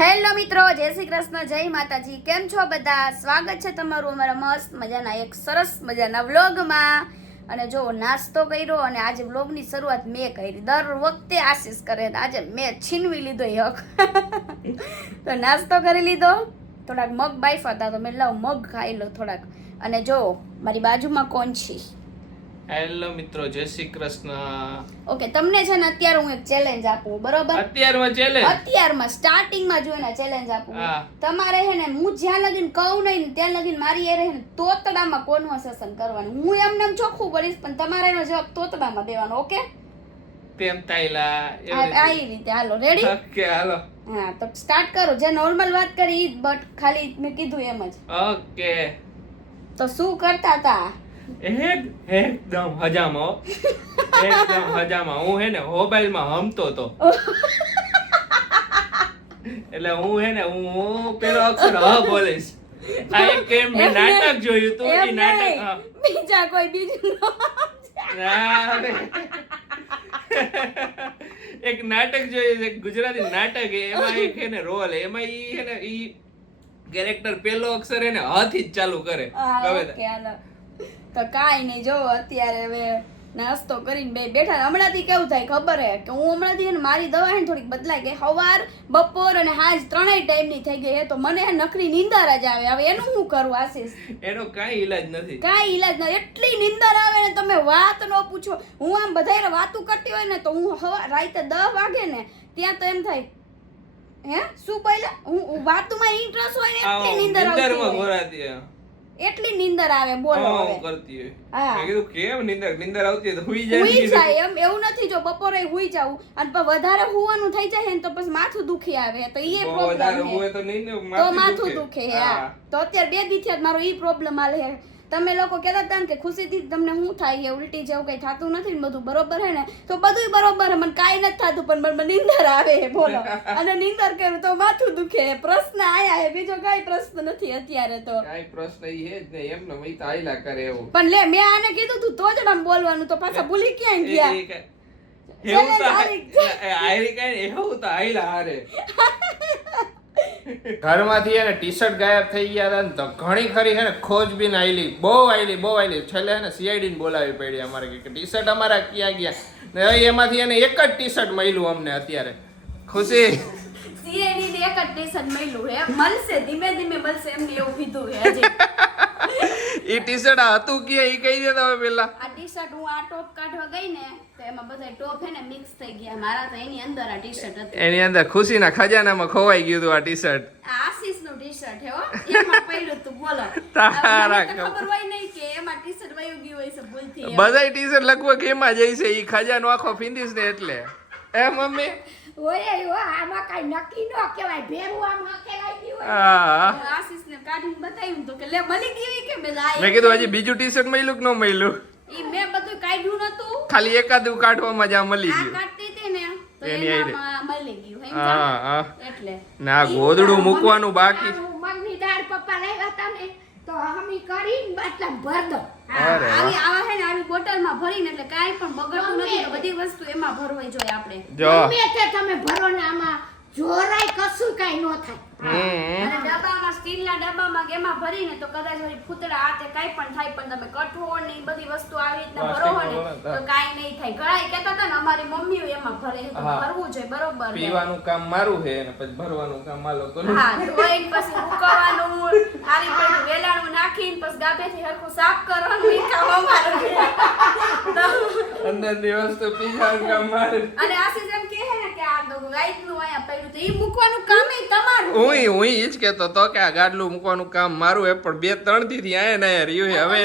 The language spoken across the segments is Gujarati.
હેલો મિત્રો, જય શ્રી કૃષ્ણ, જય માતાજી. કેમ છો બધા? સ્વાગત છે તમારું અમારા મસ્ત મજાના, એક સરસ મજાના વ્લોગમાં. અને જો નાસ્તો કર્યો અને આજે વ્લોગની શરૂઆત મેં કરી. દર વખતે આશીષ કરે આજે મેં છીનવી લીધો એ હક. તો નાસ્તો કરી લીધો. થોડાક મગ બાઈફ હતા તો મેં લાવ મગ ખાઈ લો થોડાક. અને જો, મારી બાજુમાં કોણ છે? હેલો મિત્રો જય શ્રી કૃષ્ણ. ઓકે તમને છે ને અત્યારે હું એક ચેલેન્જ આપું બરોબર? અત્યારમાં ચેલેન્જ અત્યારમાં સ્ટાર્ટિંગમાં જોઈને ચેલેન્જ આપું. તમારે હે ને હું જ્યાં લગીન કહું નહીં ને ત્યાં લગીન મારી એ રહે ને તોતડામાં કોન્વર્સેશન કરવાનું? હું એમને નામ ચોખ્ખું કરીશ પણ તમારે એનો જવાબ તોતડામાં દેવાનો ઓકે? તેમ તાઈલા આવી રીતે. હાલો રેડી ઓકે હાલો. હા તો સ્ટાર્ટ કરો. જે નોર્મલ વાત કરી બટ ખાલી મેં કીધું એમ જ. ઓકે. તો શું કરતા હતા? એકદમ હજામાં એકદમ હજામાં. હું હે ને મોબાઈલમાં હમતો તો. એટલે હું હે ને હું પેલો અક્ષર હ બોલીશ. આ એક કેમ મે નાટક જોયું તું એ નાટક બીજા કોઈ બીજું એક નાટક જોયું છે, ગુજરાતી નાટક એમાં એક હે ને રોલ એમાં ઈ હે ને ઈ કેરેક્ટર પેલો અક્ષર હે ને હ થી જ ચાલુ કરે. ગમે તો કાંઈ નહીં જો અત્યારે હવે નાસ્તો કરીને બે બેઠા. હમણાંથી કેવું થાય ખબર હે કે હું હમણાંથી ને મારી દવા હે થોડીક બદલાઈ ગઈ. સવાર બપોર અને હાજ ત્રણેય ટાઈમની થઈ ગઈ હે તો મને નકરી નીંદર જ આવે. હવે એનું શું કરું આશીષ? એનો કાંઈ ઈલાજ નથી. કાંઈ ઈલાજ નથી. એટલી નિંદર આવે ને તમે વાત ન પૂછો. હું આમ બધાય વાતું કરતી હોય ને તો હું હવા રાતે દસ વાગે ને ત્યાં તો એમ થાય હે? શું પહેલા હું વાતમાં ઇન્ટરેસ્ટ હોય ને એટલી નિંદર આવતી હોય. એટલી નીંદર આવે બોલો હવે. કરતી હોય. મેં કીધું કેમ નીંદર? નીંદર આવતી તો હુઈ જાય. હુઈ જાય એમ એવું નથી જો બપોરે હુઈ જાઉં. અને પણ વધારે હુવાનું થઈ જાય ને તો પછી માથું દુખી આવે તો ઈ પ્રોબ્લેમ વધારે હુએ તો નહીં ને માથું દુખે. હા. તો અત્યારે બે દી થયા મારો ઈ પ્રોબ્લેમ આલે હે તમે લોકો કહેતા હતા ને કે ખુશીથી તમને શું થાય છે ઉલટી જેવું કઈ થતું નથી ને બધું બરોબર હે ને તો બધું બરોબર મને કાંઈ નથી થતું પણ મને નીંદર આવે હે બોલો. અને નીંદર કરું તો માથું દુખે પ્રશ્ન આયા હે બીજો કાંઈ પ્રશ્ન નથી અત્યારે તો. કાંઈ પ્રશ્ન એ જ ને એમ ને મય આયલા કરે એવું. પણ લે મેં આને કીધું તું તો જ આમ બોલવાનું તો પાછા ભૂલી ક્યાં ગયા? એવું તો આયરી કઈ એવું તો આયલા હારે. ઘરમાંથી એને ટી શર્ટ ગાયબ થઈ ગયા હતા તો ઘણી ખરી છે ને ખોજબીન આયલી બહુ આયલી બહુ આયલી. છેલ્લે ને સીઆઈડી ને બોલાવી પડી અમારે કે ટી શર્ટ અમારા ક્યાં ગયા? ને એમાંથી એને એક જ ટી શર્ટ મળ્યું અમને અત્યારે. ખુશી? એક જ ટેશન મળ્યું હે. મળશે ધીમે ધીમે મળશે એમને એવું કીધું હે ઈ ટી શર્ટ હતું કે ઈ કહી દેતા પેલા. આ ટી શર્ટ હું આ ટોપ કાઢવા ગઈ ને એની અંદર ખુશીના ખજાનામાં ખોવાઈ ગયું હતું આ ટી શર્ટ આશીષનું ટી શર્ટ હે. એમાં પડ્યું તું બોલો. તારા હવે મને તો ખબર હોય નહીં કે એમાં ટી શર્ટ વયું ગયું હોય છે ભૂલથી બધાય ટી શર્ટ લગભગ એમાં જઈ છે ઈ ખજાનો આખો ફીંદીશ ને એટલે. એ મમ્મી? ઓય ઓય આમાં કાંઈ નક્કી ન કહેવાય. ભેરું આમ હકેલાઈ ગયું હા. તો આશીષને કાઢીને બતાવ્યું તો કે લે મળી ગયું કે મેં કીધું હજી બીજું ટી શર્ટ મળ્યું કે ન મળ્યું? ઈ મેં ખાલી એકાદું કાઢવામાં જ આ મળી ગયું. ને તો એની આઈ રે. એનામાં મળી ગયું હા હા. એટલે. ના ગોદડું મૂકવાનું બાકી. મગની દાળ પપ્પા લાવ્યા હતા તો હમી કરીને બાટલા ભર દો. અરે આવી આવા હે ને આવી બોટલમાં ભરીને એટલે કાંઈ પણ બગડતું નથી બધી વસ્તુ એમાં ભરવી જોઈએ આપણે. તમે ભરો ને આમાં જોરાય કશું કાંઈ ન થાય. અને ડબ્બામાં સ્ટીલના ડબ્બામાં કે ભરીને તો કદાચ વળી ફૂતળા હાથે તે પણ થાય પણ તમે કઠોળ ને બધી વસ્તુ આવી રીતના ભરો હો. ને તો કાંઈ નહીં થાય. ઘણા કહેતા હતા ને અમારી મમ્મી એમાં ભરે તો ભરવું જોઈએ બરોબર છે. પીવાનું કામ મારું છે અને પછી ભરવાનું કામ માલો લોકોનું હા ધોઈને પછી ઉકવાનું હારી પડી વેલાણું નાખીને પછી ગાભેથી હરખું સાફ કરવાનું એ કામ અમારું અંદર દિવસ તો પીવાનું કામ મારું. અને આશીષ એમ અહીંયા પડ્યું તો મૂકવાનું કામ તમારું હું હું ઈ જ કહેતો કે આ ગાડલું મૂકવાનું કામ મારું હે પણ બે ત્રણ દી થી આયા ના રહ્યું હવે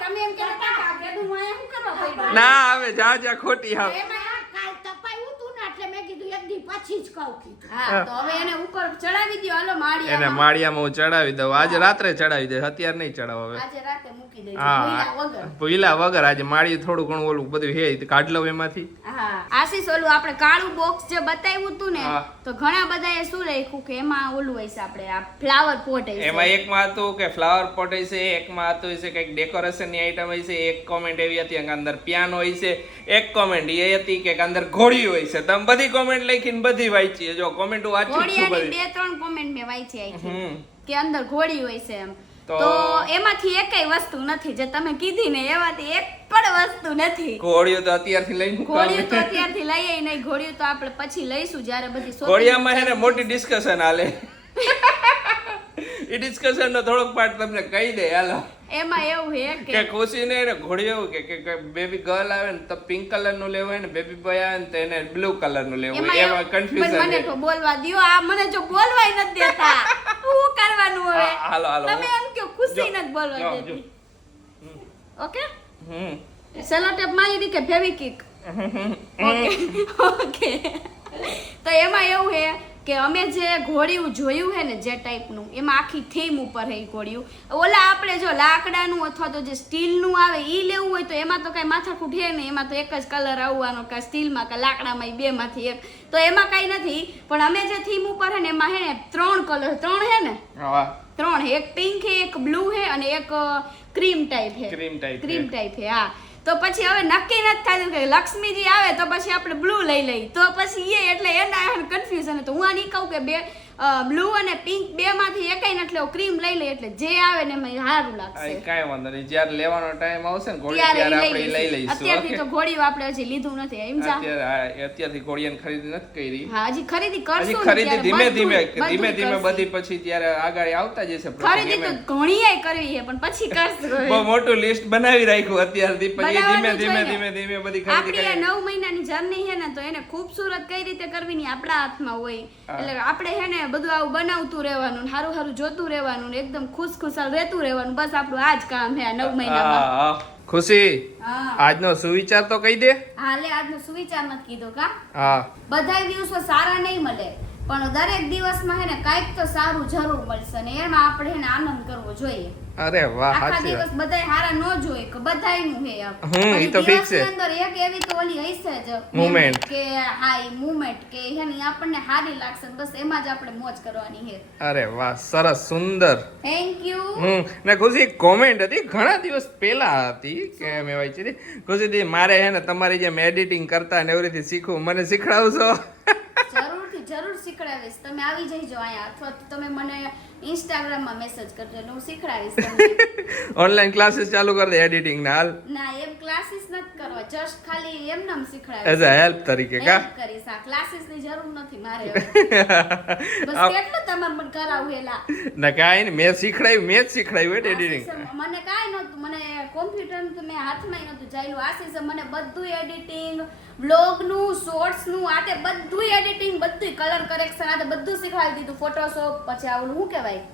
તમે એમ કહેતા ના હવે જા જા ખોટી હા એમાં આ કાલ તપાયું હતું ને એટલે મેં કીધું એક દી જ કહું કીધું હા તો હવે એને ઉપર ચડાવી દ્યો. હાલો એને માળિયામાં માળિયામાં હું ચડાવી દઉં. આજે રાત્રે ચડાવી દઈશ અત્યારે નહીં ચડાવ હવે. આજે રાતે મૂકી મૂકી હા વગર. વગર આજે માળી થોડું ઘણું ઓલું બધું હે કાઢ લઉં એમાંથી. હા આશીષ ઓલું આપણે કાળું બોક્સ જે બતાવ્યું હતું ને તો ઘણા બધાએ શું લખ્યું કે એમાં ઓલું હશે આપણે આ ફ્લાવર પોટ હશે એમાં એકમાં હતું કે ફ્લાવર પોટ હશે એકમાં હતું હશે કંઈક ડેકોરેશનની આઈટમ હશે એક કોમેન્ટ એવી હતી અંદર પિયાનો હશે એક કોમેન્ટ એ હતી કે અંદર ઘોડી હોય છે. તમે બધી કોમેન્ટ લખીને બધી વાંચી જો કોમેન્ટો વાંચી છું બધી. બે ત્રણ કોમેન્ટ મે વાંચી આખી કે અંદર ઘોડી હોય છે એમ. તો- તો એમાંથી એકય વસ્તુ નથી. જે તમે કીધી ને એમાંથી એક પણ વસ્તુ નથી. ઘોડીઓ તો અત્યારથી લઈને ઘોડીઓ તો અત્યારથી લઈએ નહીં. ઘોડીઓ તો આપણે પછી લઈશું જ્યારે બધી ઘોડિયામાં હે ને મોટી ડિસ્કશન હાલે. એ ડિસ્કશનનો થોડોક પાર્ટ તમને કહી દે. હાલો. એમાં એવું હે કે કે ખુશી ઘોડી એવું કે કે બેબી ગર્લ આવે ને તો પિંક કલરનું લેવું હોય ને બેબી બોય આવે ને તો એને બ્લુ કલરનું લેવું હોય. એમાં કન્ફ્યુઝન મને તો બોલવા દિયો આ મને જો બોલવાય નથી દેતા. શું કરવાનું હવે? હાલો, હાલો. તમે એમ કે ખુશી નથી બોલવા દેતી. ઓકે? હમ. સેલો ટેપ મારી દી કે ફેવિકિક ઓકે ઓકે. તો એમાં એવું છે કે અમે જે ઘોડિયું જોયું છે ને જે ટાઈપનું એમાં આખી થીમ ઉપર ઈ ઘોડિયું. ઓલા આપણે જો લાકડાનું અથવા તો જે સ્ટીલનું આવે એ લેવું હોય તો એમાં તો કાંઈ માથાકૂટ હે ને એમાં તો એક જ કલર આવવાનો કાં સ્ટીલમાં કાં લાકડામાં એ બેમાંથી એક. તો એમાં કાંઈ નથી. પણ અમે જે થીમ ઉપર હે ને એમાં હે ને ત્રણ કલર ત્રણ હે ને? ત્રણ એક પિંક હે એક બ્લુ હે અને એક ક્રીમ ટાઈપ છે ક્રીમ ટાઈપ ક્રીમ ટાઈપ હે હા. તો પછી હવે નક્કી નથી થતું કે લક્ષ્મીજી આવે તો પછી આપણે બ્લુ લઈ લઈ તો પછી એ એટલે એના કન્ફ્યુઝન તો હું આ નહીં કહું કે બે બ્લુ અને પિંક બે માંથી એકાઈ નથી લેવું ક્રીમ લઈ લઈ એટલે જે આવે ને એમાં સારું લાગશે. કાંઈ વાંધો નહીં. જ્યારે લેવાનો ટાઈમ આવશે ને ઘોડી ત્યારે આપણે લઈ લઈશું. અત્યારથી તો ઘોડીઓ આપણે હજી લીધું નથી એમ જા. અત્યારે અત્યારથી ઘોડિયાની ખરીદી નથી કરી. હા હજી ખરીદી કરશું હજી ખરીદી ધીમે ધીમે ધીમે ધીમે બધી પછી ત્યારે આગળ આવતા જશે ખરીદી તો ઘણી કરવી છે પણ પછી કરશું બહુ મોટું લિસ્ટ બનાવી રાખ્યું અત્યારથી પછી ધીમે ધીમે ધીમે ધીમે બધી ખરીદી કરી. નવ મહિનાની જર્ની છે ને તો એને ખૂબસૂરત કઈ રીતે કરવી ની આપણા હાથમાં હોય. એટલે આપણે છે ને બધું આવું બનાવતું રહેવાનું ને સારું સારું જોતું રહેવાનું ને એકદમ ખુશખુશાલ રહેતું રહેવાનું. બસ આપણું આ જ કામ છે આ નવ મહિનામાં. ખુશી આજનો સુવિચાર તો કહી દે. હાલે આજનો સુવિચાર નથી કીધો કા? હા. બધા દિવસો સારા નહીં મળે. પણ દરેક દિવસમાં હે ને કાંઈક તો સારું જરૂર મળશે ને એમાં આપણે હે ને આનંદ કરવો જોઈએ. અરે વાહ આખા દિવસ બધાય હારા નો જોય કે બધાયનું હે એમ. હું ઈ તો ફિક્સ છે. અંદર એક એવી તો ઓલી હશે જ Moment. કે હા ઈ movement કે હે ને આપણને હારી લાગશે બસ એમાં જ આપણે મોજ કરવાની હે. અરે વાહ સરસ સુંદર. થેન્ક યુ હમ ને ખુશી કોમેન્ટ હતી ઘણા દિવસ પહેલા હતી કે મેં વાંચી હતી. ખુશી દી મારે હે ને તમારી જેમ એડિટિંગ કરતા ને એવી રીતે શીખવું મને શીખડાવશો. જરૂરથી જરૂર શીખડાવીશ. તમે આવી જઈજો અહીંયા અથવા તમે મને ઇન્સ્ટાગ્રામમાં મેસેજ કરજો હું શીખડાવીશ તમને. ઓનલાઈન ક્લાસીસ ચાલુ કરી દે એડિટિંગ ના હાલ. ના એમ ક્લાસીસ નથી કરવા. જસ્ટ ખાલી એમ નામ એઝ અ હેલ્પ તરીકે કા? કરીશ. આ ક્લાસીસની જરૂર નથી મારે બસ કેટલું તમારે મને કરાવું એલા ના કાઈ નહીં. મેં શીખડાયું મેં જ શીખડાયું એડિટિંગ મને કાંઈ નહોતું. મને કોમ્પ્યુટર તો મેં હાથમાં નહોતું ચાલ્યું. આશીષે મને બધું એડિટિંગનું શોર્ટ્સનું આ તે બધું એડિટિંગ બધું કલર કરેક્શન આ બધું શીખવાડી દીધું. ફોટોશોપ પછી આવું હું શું કહેવાય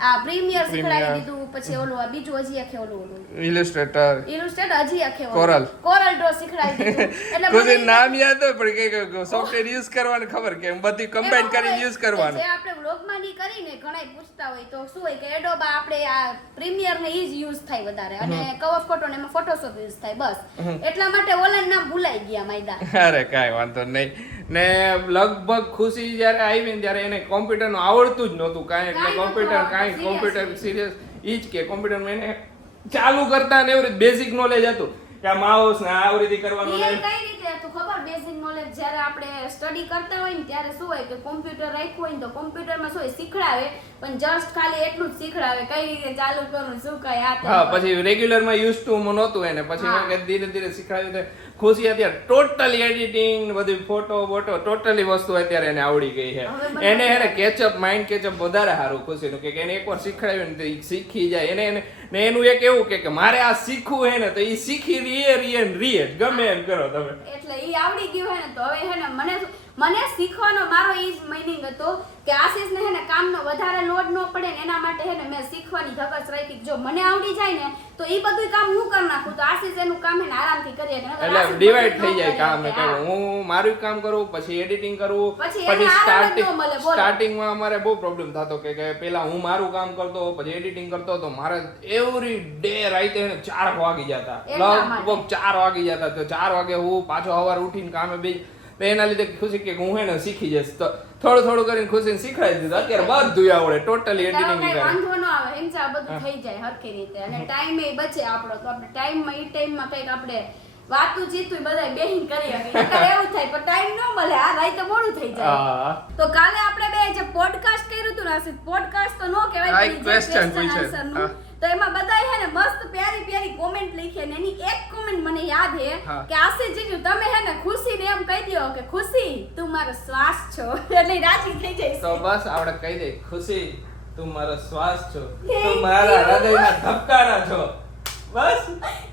આ પ્રીમિયર શીખડાવી દીધું પછી ઓલું આ બીજું હજી આખે ઓલું ઓલું. ઇલ્યુસ્ટ્રેટર ઇલુસ્ટ્રેટ હજી આખે કોરલ કોરલ ડ્રો શીખડાવી દીધું. એટલે નામ યાદ હોય પણ કે સોફ્ટવેર યુઝ કરવાનું ખબર કે બધી કમ્બાઈન કરીને યુઝ કરવાનું. જે આપણે વ્લોગમાં ની કરીને ઘણાય પૂછતા હોય તો શું હોય કે એડોબ આપણે આ પ્રીમિયર ને ઈજ યુઝ થાય વધારે. અને કવર ફોટો ને એમાં ફોટોશોપ યુઝ થાય બસ. એટલા માટે ઓલા નામ ભૂલાઈ ગયા માયદા. અરે કાઈ વાંધો નહીં. ને લગભગ ખુશી જ્યારે આવી ને ત્યારે એને કોમ્પ્યુટરનું આવડતું જ નહોતું કાંઈ. એટલે કોમ્પ્યુટર કાંઈ કોમ્પ્યુટર સિરિયસ ઈ જ કે કોમ્પ્યુટરમાં એને ચાલુ કરતા ને એવું બેઝિક નોલેજ હતું. કે આ માઉસ ને આવી રીતે કરવાનું ને. કઈ રીતે? તો ખબર બેઝિક નોલેજ જ્યારે આપણે સ્ટડી કરતા હોય ને ત્યારે શું હોય કે કોમ્પ્યુટર રાખ્યું હોય ને તો કોમ્પ્યુટરમાં શું હોય શીખડાવે. પણ જસ્ટ ખાલી એટલું જ શીખડાવે. કઈ રીતે ચાલુ કરવું શું કઈ આ હા પછી રેગ્યુલરમાં યુઝ ટુ નહોતું એને. પછી. મેં ધીરે ધીરે શીખવાડ્યું ખુશી અત્યારે ટોટલી એડિટિંગ બધી ફોટો બોટો ટોટલી વસ્તુ અત્યારે એને આવડી ગઈ છે. એને એને કેચઅપ માઇન્ડ કેચઅપ વધારે સારું ખુશીનું. કે એને એકવાર શીખડાવ્યું ને તો શીખી જાય. એને એને ને એનું એક એવું કે મારે આ શીખવું હે ને, તો એ શીખી રીએ રીએ રીએ. ગમે એમ કરો તમે એટલે ઈ આવડી ગયું હે ને, તો હવે હે ને મને મને શીખવાનો મારો એ જ મિનિંગ હતો કે આશીષને હે ને કામનો વધારે લોડ ન પડે ને એના માટે હે ને મેં શીખવાની ધગસ રાખી જો મને આવડી જાય ને તો એ બધું કામ હું કરી નાખું? તો આશીષ એનું કામ હે આરામથી કરી શકે. એટલે ડિવાઈડ થઈ જાય કામ. એટલે હું. મારું કામ કરું પછી એડિટિંગ કરું પછી એને ન સ્ટાર્ટિંગ સ્ટાર્ટિંગમાં અમારે બહુ પ્રોબ્લેમ થતો કે કે પેલા હું મારું કામ કરતો પછી એડિટિંગ કરતો તો મારે એવરી ડે રાઈતે એને ચાર વાગી જતા. લગભગ ચાર વાગી જતા. તો ચાર વાગે હું પાછો સવાર ઉઠીને કામે બે તો એના લીધે ખુશી કે હું હેને શીખી જઈશ. તો થોડું થોડું કરીને ખુશીને શીખડાવી દીધું. અત્યારે બધું આવડે ટોટલી એડિટિંગ કરે વાંધો ન આવે હિંસા બધું થઈ જાય હરખી રીતે. અને ટાઈમ એ બચે આપણો. તો આપણે ટાઈમમાં એ ટાઈમમાં કંઈક આપણે વાતું ચીતું બધા બેહીન કરી શકીએ એવું થાય પણ ટાઈમ ન મળે. આ રાતે મોડું થઈ જાય. તો કાલે આપણે બે જે પોડકાસ્ટ કર્યું હતું ને પોડકાસ્ટ તો ન કહેવાય question પૂછે. નું. તો એમાં બધાય હે ને મસ્ત પ્યારી પ્યારી કોમેન્ટ લખી અને એની એક કોમેન્ટ મને યાદ હે કે આશિષ જીજુ તમે હે ને ખુશી ને એમ કહી દો કે ખુશી તું મારો શ્વાસ છો. એટલે રાજી થઈ જાય તો બસ આપણે કહી દે ખુશી તું મારો શ્વાસ છો. તું મારા હૃદયના ધબકારા છો. બસ.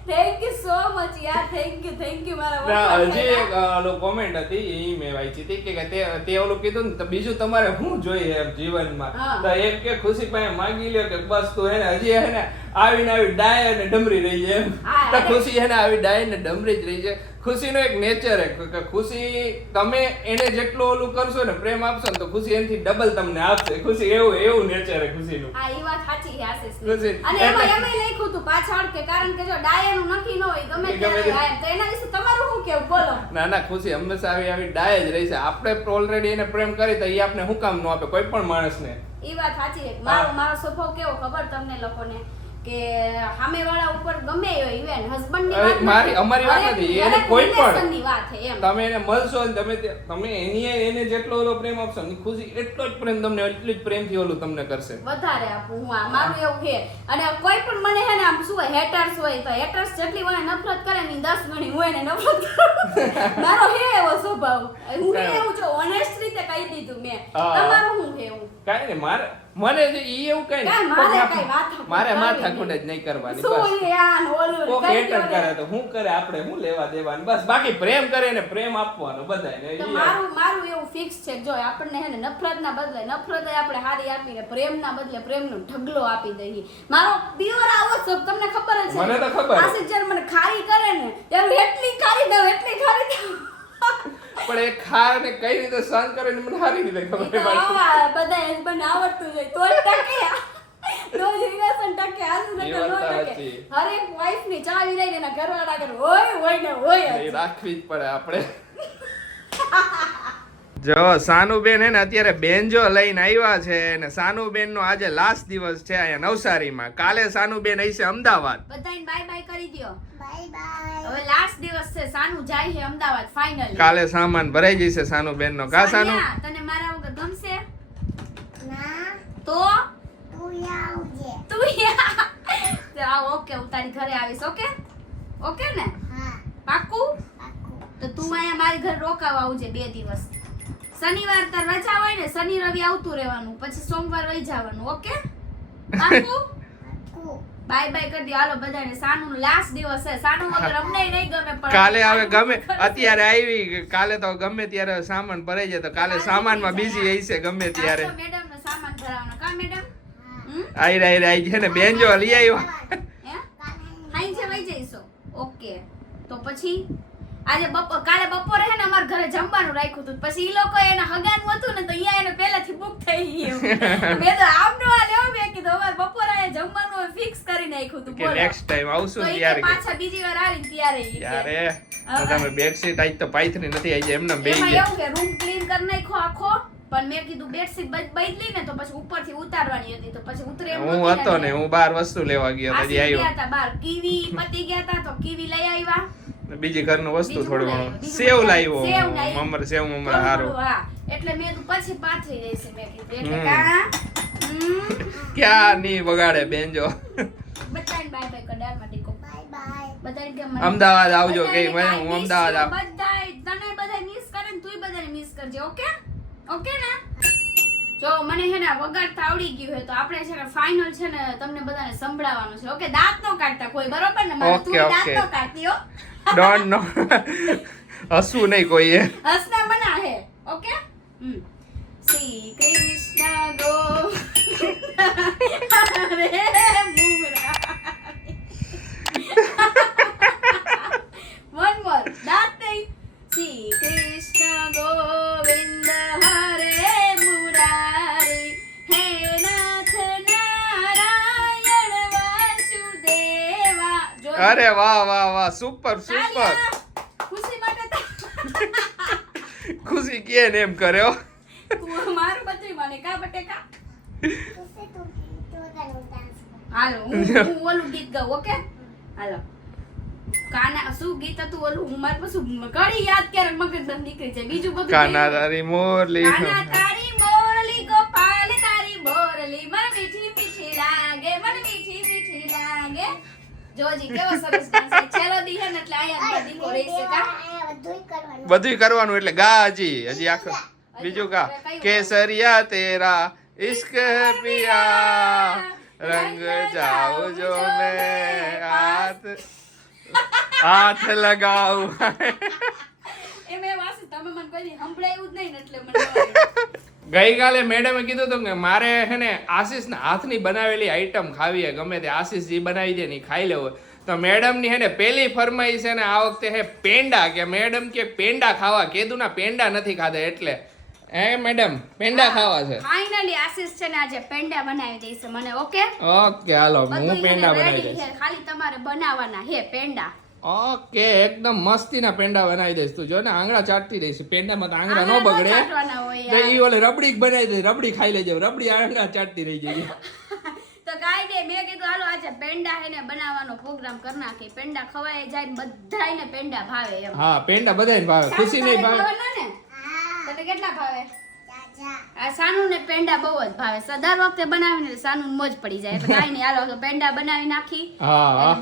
થેન્ક યુ સો મચ યાર. થેન્ક યુ થેન્ક યુ મારા હજી એક ઓલો કોમેન્ટ હતી એ મેં વાંચી હતી કે- તે તે ઓલું કીધું ને બીજું તમારે શું જોઈએ એમ જીવનમાં? હા. તો એમ કે ખુશી પાસે માંગી લ્યો કે બસ તું એને હજી હે ને આવીને આવી ડાય અને ડમરી રહી છે એમ. તો ખુશી હે ને આવી ડાય ને ડમરી જ રહી છે. ખુશીનો એક નેચર હે કે ખુશી તમે એને જેટલું ઓલું કરશો ને પ્રેમ આપશો ને તો ખુશી એનાથી ડબલ તમને આપશે. ખુશી એવું એવું નેચર હે ખુશીનું. હા એ વાત સાચી છે આશિષની. ખુશી. અને એમાં એટલે- લખ્યું હતું પાછળ કે કારણ કે જો ડાયાનું નક્કી ન હોય ગમે ત્યારે ગાયબ. તો એના વિશે તમારું શું કેવું બોલો. ના ના ખુશી હંમેશા આવી આવી ડાય જ રહી છે. આપણે ઓલરેડી એને પ્રેમ કરી તો એ આપણે શું કામ ન આપે? કોઈ પણ માણસને. એ વાત સાચી છે. મારો મારો સ્વભાવ કેવો ખબર તમને લોકોને? કે સામેવાળા ઉપર ગમે એવો ઇવેન્ટ હસબન્ડની વાત મારી- અમારી વાત નથી. એને કોઈ પણ- ની વાત છે એમ. તમે એને મળશો ને તમે તમે એની એને જેટલો ઓલો પ્રેમ આપશો ને ખુશી એટલો જ પ્રેમ તમને એટલી જ પ્રેમથી ઓલું તમને કરશે. વધારે આપું હું આ મારું એવું છે. અને કોઈ પણ મને હે ને આમ શું હોય હેટર્સ હોય તો હેટર્સ જેટલી મને નફરત કરે ને ઈ દસ ગણી હું એને નફરત મારો હે એવો સ્વભાવ. હું એવું જો ઓનેસ્ટ રીતે કહી દીધું મેં. તમારો છે એવું કાંઈ ને મારે મને જે ઈ એવું કઈ મારે માથા નહીં. જ નહીં કરવાની બસ. ને કોક હેટર કરે? તો હું કરે આપણે હું લેવા દેવાનું? બસ બાકી પ્રેમ કરે ને પ્રેમ આપવાનો બધાને મારું મારું એવું ફિક્સ છે. જો આપણને હે ને નફરતના બદલે નફરત આપણે હારી આપીને પ્રેમના બદલે પ્રેમ નો ઢગલો આપી દઈએ. મારો પ્યોર આવો જ તમને ખબર જ છે. મને તો ખબર. આશિષ જ્યારે મને ખારી કરે ને ત્યારે એટલી ખારી દઉં એટલી ખારી દઉં. પણ એ ખાર ને કઈ રીતે સહન કરે ને મને હારી રીતે ખબર પડે. બધા ને આવડતું હોય તો ટકે. રોજ રિલેશન ટકે એ ન તો ટકે. હરેક વાઇફની ચાવી લઈને એના ઘરવાળા આગળ હોય હોય ને હોય રાખવી જ પડે આપણે. જો સાનુબેન હે ને અત્યારે બેન્જો લઈને આવ્યા છે ને સાનુબેન નો આજે લાસ્ટ દિવસ છે અહીંયા નવસારીમાં. કાલે સાનુબેન હશે અમદાવાદ. બધાને બાય બાય કરી દ્યો. બાય બાય હવે લાસ્ટ દિવસ છે સાનુ જાય છે અમદાવાદ ફાઇનલી કાલે સામાન ભરાઈ જશે સાનુબેન નો કા સાનુ? તને મારા વગર ગમશે? ના. તો? તું આવજે. તું યા. ઓકે હું તારી ઘરે આવીશ ઓકે ઓકે ને? હા. પાકું તો તું અહીંયા મારી ઘરે રોકાવા આવજે બે દિવસ. શનિવાર તાર રજા હોય ને શનિ રવિ આવતું રહેવાનું પછી સોમવાર વહી જવાનું ઓકે? બાય બાય કરી દો. હાલો બધાને સાનુ લાસ્ટ દિવસ છે. સાનુ વગર અમને નહીં ગમે પણ કાલે હવે ગમે. અત્યારે આવી કાલે તો ગમે ત્યારે સામાન ભરાઈ જાય તો કાલે સામાનમાં બીજી હશે ગમે ત્યારે. મેડમ નો સામાન ભરાવાનો. કા મેડમ આઈ રાઈ રાઈ છે ને. બેન જો લઈ આવ્યો. હાઈ છે વઈ જઈશો. ઓકે. તો પછી? આજે બપોર કાલે બપોરે હે ને અમાર ઘરે જમવાનું રાખ્યું હતું. પછી ઈ લોકો એને હગાનું હતું ને તો અહીંયા એને પહેલાથી બુક થઈ ગયું મેં તો આમનો આ લેવો મેં કીધું અમારે બપોરે આ જમવાનું ફિક્સ કરી નાખ્યું હતું કે નેક્સ્ટ ટાઈમ આવશું ત્યારે પાછા બીજી વાર આવી ત્યારે ઈ યારે તમે બેડશીટ આજ તો પાઈથની નથી આજ એમને બેહી ગયા. એવું કે રૂમ ક્લીન કરી નાખ્યો આખો પણ મેં કીધું બેડશીટ બદલી ને તો પછી ઉપરથી ઉતારવાની હતી તો પછી ઉતરે હું હતો ને હું બાર વસ્તુ લેવા ગયો હતો આશિષ ગયા હતા બાર કીવી પતી ગયા હતા તો કીવી લઈ આવ્યા. બીજી ઘરનું વસ્તુ થોડું ઘણું. સેવ લાવ્યો. મમર સેવ મમર સારું હા. એટલે મેં તો પછી પાછી દઈશ. મેં કીધું એટલે કા ક્યાં ની બગાડે બેન જો બાય બાય બાય બાય કે અમદાવાદ આવજો કે હું અમદાવાદ આવ બધાય તને બધાય મિસ કરે ને તુંય બધાને મિસ કરજે ઓકે? ઓકે ને? જો મને છે ને વગાડતા આવડી ગયું હોય તો આપણે છે ને ફાઇનલ છે ને તમને બધાને સંભળાવવાનું છે. ઓકે દાંત નો કાઢતા કોઈ બરોબર ને? મારે તું દાંત નો કાઢતી હો. ડોન્ટ નો હસવું નહીં કોઈએ. હસના મના હે ઓકે શ્રી કૃષ્ણ ગો. અરે વાહ વાહ વાહ સુપર સુપર ખુશી માટે ખુશી કે ને એમ કર્યો મારું બધું મને કા બટેકા? હાલો હું હું ઓલું ગીત ગાઉં ઓકે? હાલો. કાના શું ગીત હતું ઓલું? હું મારે પાછું ઘણી યાદ ક્યારે મગજ નીકળી જાય. બીજું બધું કાના ભૂલી તારી મોરલી. કાના તારી મોરલી ગોપાલ તારી બોરલી મને મીઠી મીઠી લાગે મને મીઠી મીઠી લાગે. જોજી કેવો સરસ dance છે. છેલ્લો દી હે ને એટલે આયા બધા દીકો રહેશે કા? બધું કરવાનું એટલે ગા હજી હજી આખો બીજું ગા. કેસરિયા તેરા ઇશ્ક હે પિયા રંગ જાઉ જો મેં હાથ. હાથ લગાઉ એમ એ વાસી તમે મને કોઈ દી સંભળાયું જ નહીં ને એટલે મને ન આવ્યું. ગઈકાલે મેડમે કીધું હતું કે મારે હે ને આશીષના હાથની બનાવેલી આઈટમ ખાવી હે ગમે તે આશીષ જે બનાવી દે ને ખાઈ લેવો. તો મેડમની હે ને પહેલી ફરમાઈશ છે ને આ વખતે હે પેંડા કે મેડમ કે પેંડા ખાવા. કીધું ના પેંડા નથી ખાધા એટલે. હે મેડમ પેંડા ખાવા છે. ફાઇનલી આશીષ છે ને આજે પેંડા બનાવી દઈશ મને ઓકે ઓકે હાલો હું પેંડા બનાવી દઈશ. ખાલી તમારે બનાવવાના હે પેંડા. ઓકે એકદમ મસ્તીના પેંડા બનાવી દઈશ તું. જો ને આંગળા ચાટતી રહીશ. પેંડામાં તો આંગળા ન બગડે. તો ઈ ઓલે રબડી બનાવી દે રબડી ખાઈ લેજે. રબડી આંગળા ચાટતી રહી જઈએ તો કાઈ દે મેં કીધું હાલો આજે પેંડા હે ને બનાવવાનો પ્રોગ્રામ કરી નાખી પેંડા ખવાય જાય ને બધાયને પેંડા ભાવે એમ. હા પેંડા બધાને ભાવે. ખુશી નહીં ભાવે? તને કેટલા ભાવે? આ સાનુ ને પેંડા બહુ જ ભાવે. સ- દર વખતે બનાવીને સાનુ મોજ પડી જાય. એટલે કાંઈ નહીં હાલો પેંડા બનાવી નાખી.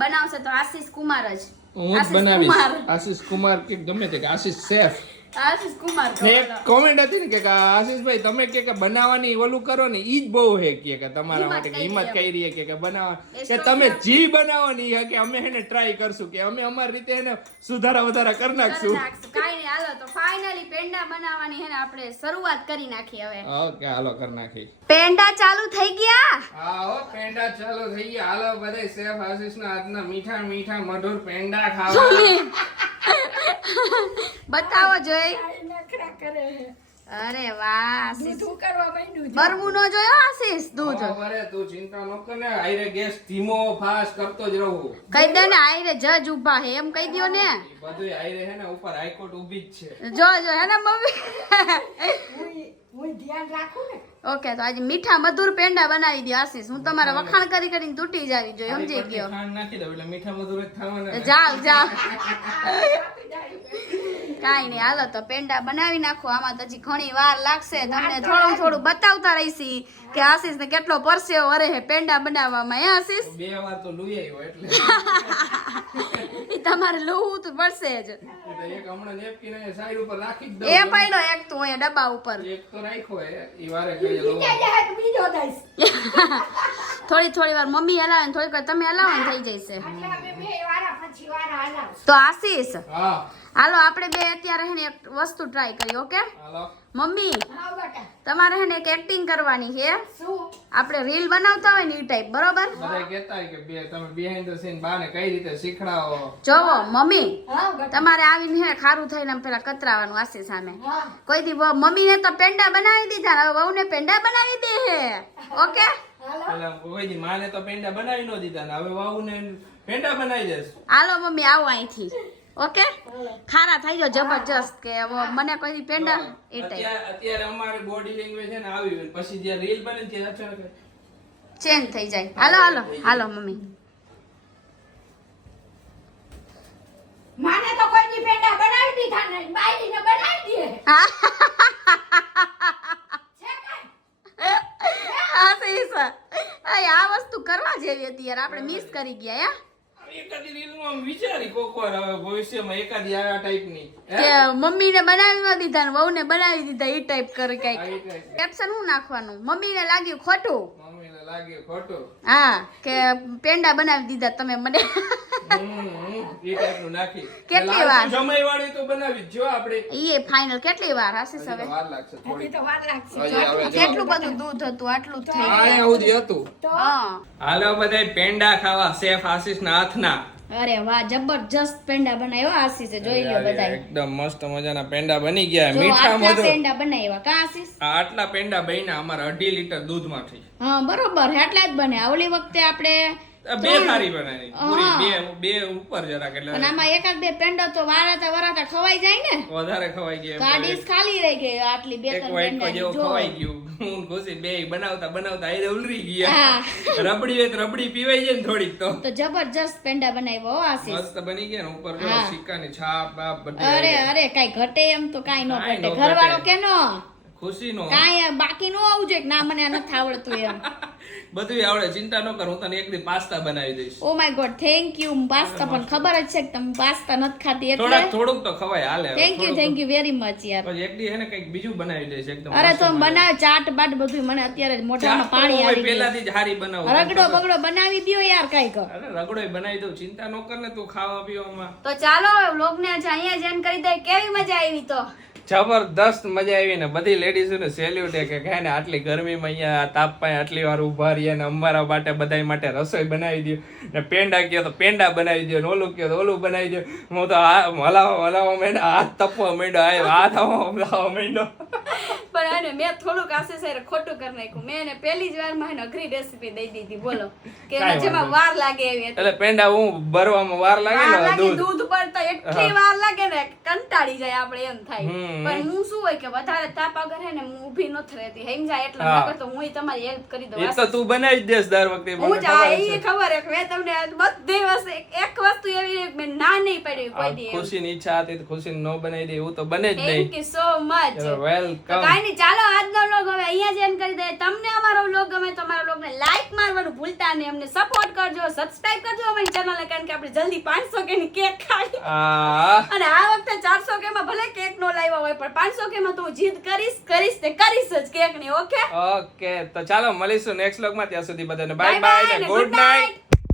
બનાવશે તો આશીષ કુમાર જ. હું જ બનાવીશ. આશિષ કુમાર કે ગમે તે કે આશિષ શેફ. આશીષ કુમાર ને એક કોમેન્ટ હતી ને કે આશિષભાઈ તમે કે કે બનાવવાની ઓલું કરો ને ઈ જ બહુ હે કે કે તમારા માટે હિંમત કઈ રહી કે કે બનાવવા. કે તમે ના- જી બનાવવાની હે કે અમે એને ટ્રાય કરશું કે અમે અમારી રીતે એને સુધારા વધારા કરી નાખશું. કાઈ નહીં હાલો તો ફાઇનલી પેંડા બનાવવાની હે ને આપણે શરૂઆત કરી નાખી હવે. ઓકે હાલો કરી નાખી પેંડા ચાલુ થઈ ગયા? હા હો પેંડા ચાલુ થઈ ગયા. હાલો બધે ના હાથ હાથના મીઠા મીઠા મધુર પેંડા ખાવા. બતાવો જોઈ. નખરા કરે અરે વાહ આશીષ. શું કરવા માંડ્યું છે? બરવું નો જોયો આશીષ? દૂધ અરે તું ચિંતા ન કર ને આઈરે ગેસ ધીમો ફાસ્ટ કરતો જ રહું. કહી દે ને આઈરે જજ ઊભા હે એમ કહી દ્યો ને. બધું આઈરે હે ને ઉપર હાઈકોર્ટ ઊભી જ છે. જો જો હે ને મમ્મી? હું- હું ધ્યાન રાખું ને? ઓકે તો આજે મીઠા મધુર પેંડા બનાવી દો આશીષ. હું તમારા વખાણ કરી કરીને તૂટી જાવી જોઈએ સમજી ગયો. નાખી દઉં એટલે મીઠા મધુર જ થવાના જાવ જાવ. કાંઈ નહીં હાલો તો પેંડા બનાવી નાખો. આમાં તો હજી ઘણી વાર લાગશે. તમને થોડું થોડું બતાવતા રહીશી કે આશીષ ને કેટલો પરસેવો અરે હે પેંડા બનાવવામાં હે આશીષ? બે વાર તો લુઈ આવ્યો એટલે. તમારે લુવું તો પડશે જ. એક હમણાં નેપકિન સાઈડ ઉપર રાખી જ એ પડ્યો એક તો અહીંયા ડબ્બા ઉપર. એક તો રાખ્યો એ ઈ વારે થોડી થોડી વાર મમ્મી હલાવે ને થોડીક વાર તમે હલાવો થઈ જશે. તો આશીષ હા. હાલો આપણે બે અત્યારે હે એક વસ્તુ ટ્રાય કરી ઓકે મમ્મી તમારે હે એક એક્ટિંગ કરવાની છે. શું? આપણે રીલ બનાવતા હોય ને એ ટાઈપ બરોબર? કહેતા કે બે તમે બિહાઇન્ડ ધ સીન બાને કઈ રીતે શીખડાવો? જોવો મમ્મી તમારે આવીને હે ખારું થઈને આમ પેલા કતરાવાનું આસી સામે. કોઈ દી મમ્મીને તો પેંડા બનાવી દીધા હવે વહુને પેંડા બનાવી દે હે ઓકે હાલો. પેલા કોઈ દી માને તો પેંડા બનાવી ન દીધા ને હવે વાવુને પેંડા બનાવી દેસ હાલો મમ્મી આવો અહીંથી. ઓકે? ખારા થઈ ગયો જબરજસ્ત કે હવે મને કોઈ દી પેંડા એ ટાઈપ અત્યારે અમારે બોડી લેંગ્વેજ છે ને આવી પછી જે રીલ બને ને ત્યારે અચાનક ચેન્જ થઈ જાય. Hello hello. Hello mummy. માને તો કોઈ ની પેંડા બનાવી દીધા નહીં ને બનાવી દે. હા આ વસ્તુ કરવા જેવી હતી યાર. આપણે મિસ કરી ગયા હે એકાદી રીલમાં આમ વિચારી કોક હવે ભવિષ્યમાં એકાદી આ ટાઈપની કે મમ્મીને બનાવી ન દીધા ને વહુને બનાવી દીધા એ ટાઈપ કરે કંઈક. કેપ્શન શું નાખવાનું? મમ્મીને લાગ્યું ખોટું. મમ્મીને ખોટું હા કે પેંડા બનાવી દીધા તમે મને. કેટલી વાર? જમાઈવાળી તો બનાવી જો આપણે. ઈ ફાઇનલ કેટલી વાર હશે હવે? વાર લાગશે થોડી તો વાર લાગશે. હજી હવે જો. કેટલું બધું દૂધ હતું આટલું થઈ ગયું. અહીંયા સુધી હતું. હા. હાલો બધાય પેંડા ખાવા શેફ આશીષ ના હાથના. અરે વાહ જબરજસ્ત પેંડા બનાવ્યો. આશીષે જોઈ લ્યો બધા એકદમ મસ્ત મજાના પેંડા બની ગયા મીઠા મધુર. પેંડા બનાવ્યા કા આશીષ? આટલા પેંડા બન્યા અમારા અઢી લીટર દૂધમાંથી. હા બરોબર એટલા જ બને ઓલી વખતે આપણે બે થાળી બનાવી. પૂરી બે બે ઉપર જરાક એટલે પણ આમાં એકાદ બે પેંડા તો વારાતા વરાતા ખવાઈ જાય ને? વધારે ખવાઈ ગયા તો આ ડીશ ખાલી રહી ગઈ આટલી બે ત્રણ પેંડા જેવો ખવાઈ ગયું. હું ખુશી બે બનાવતા બનાવતા આઈ ઉલરી ગયા. રબડી હોય તો રબડી પીવાઈ જાય ને થોડીક તો. તો જબરજસ્ત પેંડા બનાવ્યો હો આશીષ. મસ્ત બની ગયા ને ઉપર જો સિક્કાની છાપ બાપ બધું અરે અરે કાઈ ઘટે એમ તો કાઈ ન ઘટે. ઘરવાળો કેનો. ખુશીનો. કાઈ બાકી નો આવજે જોઈએ કે ના મને આ નથી આવડતું એમ. બધું આવડે. ચિંતા ન કર હું તને એક દી પાસ્તા બનાવી દઈશ. ઓ my god thank you pasta પણ ખબર જ છે કે તમે પાસ્તા નથી ખાતી એટલે? થોડા થોડુંક તો ખવાય હાલે thank you thank you very much યાર. પછી એક દી હે ને કંઈક બીજું બનાવી દઈશ એકદમ અરે તો બનાવ ચાટ બાટ બધું મને અત્યારે મોઢામાં પાણી આવી ગયું. પહેલાથી જ હારી બનાવું રગડો બગડો બનાવી દ્યો યાર કાઈક. અરે રગડો બનાવી દઉં ચિંતા ન કર ને તું ખાવા પીવામાં. તો ચાલો વ્લોગને આજે અહીંયા જ કરી દે. કેવી મજા આવી તો? જબરદસ્ત મજા આવી ને બધી લેડીઝોને સેલ્યુટ કે કહે ને આટલી ગરમીમાં અહીંયા તાપ તાપમાં આટલી વાર ઊભા રહીએ ને અમારા માટે બધા માટે રસોઈ બનાવી દો ને પેંડા કહો તો પેંડા બનાવી દો ને ઓલું કહો તો ઓલું બનાવી દો હું તો આ હલાવો હલાવા માંડ્યો હાથ તપવા માંડ્યો આ હાથ હલાવો માંડ્યો. પણ આને મેં થોડુંક આશીષ સાહેબ ખોટું કરી નાખ્યું. મેં એને પહેલી જ વારમાં એને અઘરી રેસીપી દઈ દીધી બોલો. કે જેમાં વાર લાગે એવી એટલે પેંડા હું ભરવામાં વાર લાગે ને દૂધ. દૂધ પર તો એટલી વાર લાગે ને કંટાળી જાય આપણે એમ થાય. પણ હું શું હોય કે વધારે તાપ આગળ હે ને હું ઊભી નથી રહેતી. સમજાય એટલે નકર તો હું તમારી હેલ્પ કરી દઉં. એ તો તું બનાવી જ દેસ દર વખતે હું જ એ ખબર હે મેં તમને બધી વસ્તુ એક- વસ્તુ એવી મેં ના નહીં પડી કોઈ દી. ખુશીની ઈચ્છા હતી તો ખુશી નો બનાવી દે એવું તો બને જ નહીં. Thank you so much welcome કાઈ નહીં ચાલો આજનો વ્લોગ હવે અહીંયા જ end કરી દે તમને અમારો વ્લોગ ગમે તો અમારા વ્લોગને લાઈક મારવાનું ભૂલતા નહીં. અમને સપોર્ટ કરજો સબસ્ક્રાઇબ કરજો અમારી ચેનલને કારણ કે આપણે જલ્દી 500 કે ની કેક ખાઈ અને આ વખતે 400 કે માં ભલે કેક નો લાવ્યા હોય પણ 500 કે માં તો હું જીદ કરીશ કરીશ તે કરીશ જ કેકની ઓકે? ઓકે તો ચાલો મળીશું નેક્સ્ટમાં ત્યાં સુધી બધાને બાય બાય ને ને ગુડ નાઇટ